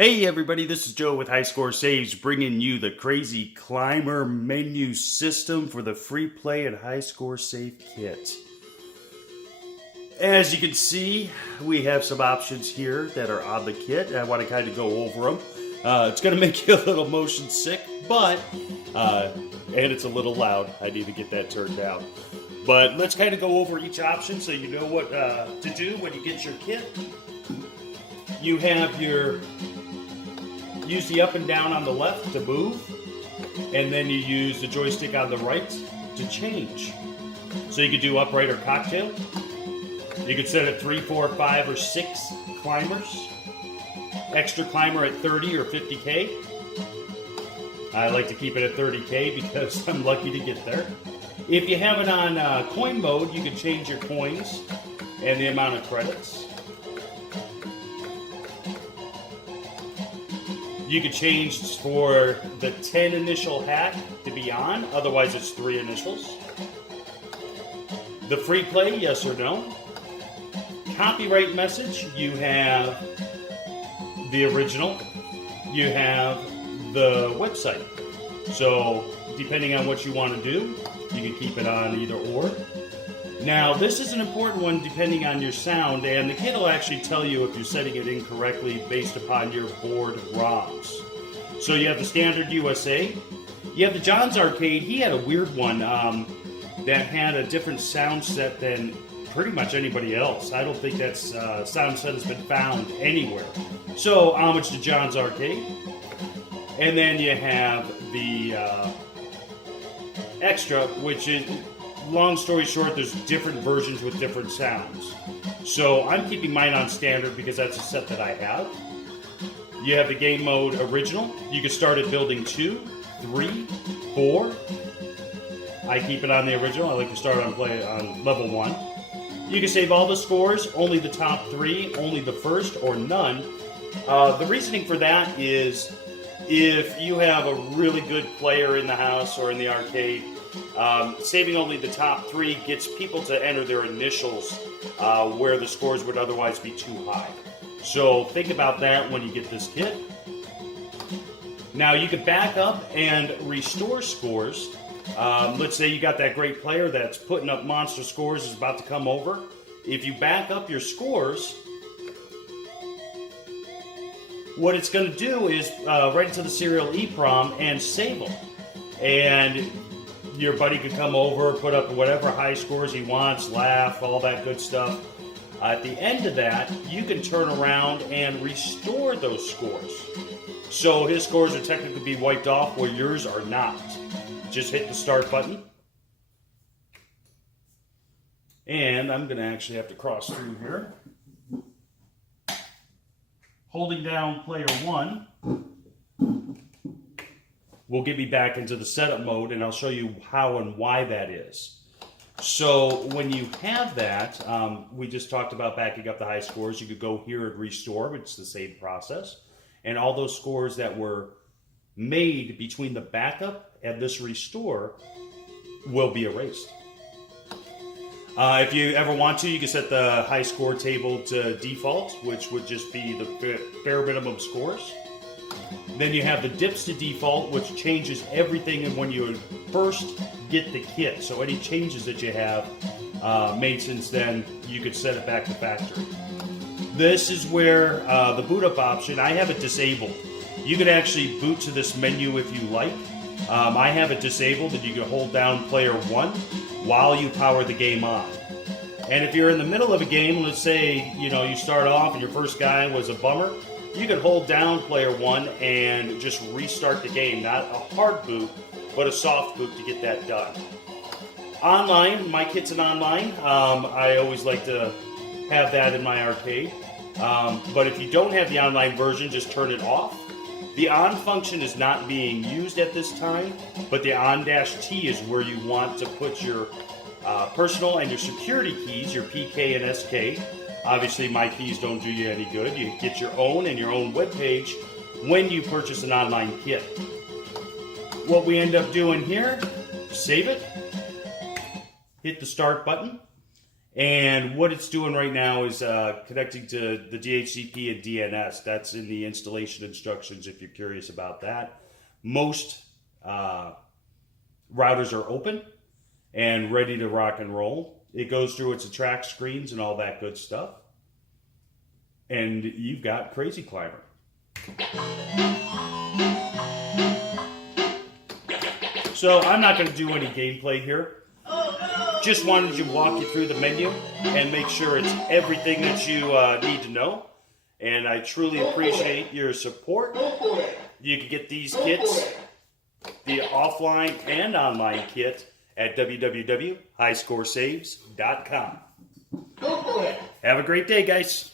Hey everybody, this is Joe with High Score Saves, bringing you the Crazy Climber menu system for the free play and High Score Save kit. As you can see, we have some options here that are on the kit. I want to kind of go over them. It's going to make you a little motion sick, but, and it's a little loud. I need to get that turned down. But let's kind of go over each option so you know what to do when you get your kit. You have your use the up and down on the left to move, and then you use the joystick on the right to change. So you could do upright or cocktail. You could set it 3, 4, 5, or 6 climbers. Extra climber at 30 or 50K. I like to keep it at 30K because I'm lucky to get there. If you have it on coin mode, you can change your coins and the amount of credits. You could change for the 10 initial hat to be on, otherwise it's 3 initials. The free play, yes or no. Copyright message, you have the original, you have the website. So depending on what you want to do, you can keep it on either or. Now, this is an important one depending on your sound, and the kit will actually tell you if you're setting it incorrectly based upon your board ROMs. So you have the standard USA. You have the John's Arcade. He had a weird one that had a different sound set than pretty much anybody else. I don't think that sound set has been found anywhere. So, homage to John's Arcade. And then you have the extra, which is... Long story short, there's different versions with different sounds. So I'm keeping mine on standard because that's a set that I have. You have the game mode original. You can start at building 2, 3, 4. I keep it on the original. I like to start on level 1. You can save all the scores, only the top 3, only the first, or none. The reasoning for that is if you have a really good player in the house or in the arcade, saving only the top 3 gets people to enter their initials where the scores would otherwise be too high. So think about that when you get this kit. Now you can back up and restore scores. Let's say you got that great player that's putting up monster scores, is about to come over. If you back up your scores, what it's going to do is write it to the serial EEPROM and save them. And your buddy could come over, put up whatever high scores he wants, laugh, all that good stuff. At the end of that, you can turn around and restore those scores. So his scores are technically be wiped off where yours are not. Just hit the start button. And I'm going to actually have to cross through here. Holding down player 1 will get me back into the setup mode, and I'll show you how and why that is. So when you have that, we just talked about backing up the high scores. You could go here and restore, but it's the same process. And all those scores that were made between the backup and this restore will be erased. If you ever want to, you can set the high score table to default, which would just be the bare minimum scores. Then you have the dips to default, which changes everything when you first get the kit. So any changes that you have made since then, you could set it back to factory. This is where the boot up option, I have it disabled. You could actually boot to this menu if you like. I have it disabled that you can hold down player 1 while you power the game on. And if you're in the middle of a game, let's say you start off and your first guy was a bummer, you can hold down player 1 and just restart the game. Not a hard boot, but a soft boot to get that done. Online, my kit's an online. I always like to have that in my arcade. But if you don't have the online version, just turn it off. The on function is not being used at this time, but the on-T is where you want to put your personal and your security keys, your PK and SK. Obviously, my keys don't do you any good. You get your own and your own web page when you purchase an online kit. What we end up doing here, save it, hit the start button, And what it's doing right now is connecting to the DHCP and DNS. That's in the installation instructions if you're curious about that. Most routers are open and ready to rock and roll. It goes through its attract screens and all that good stuff. And you've got Crazy Climber. So I'm not going to do any gameplay here. Just wanted to walk you through the menu and make sure it's everything that you need to know. And I truly appreciate your support. You can get these kits, the offline and online kit, at www.highscoresaves.com. Have a great day, guys.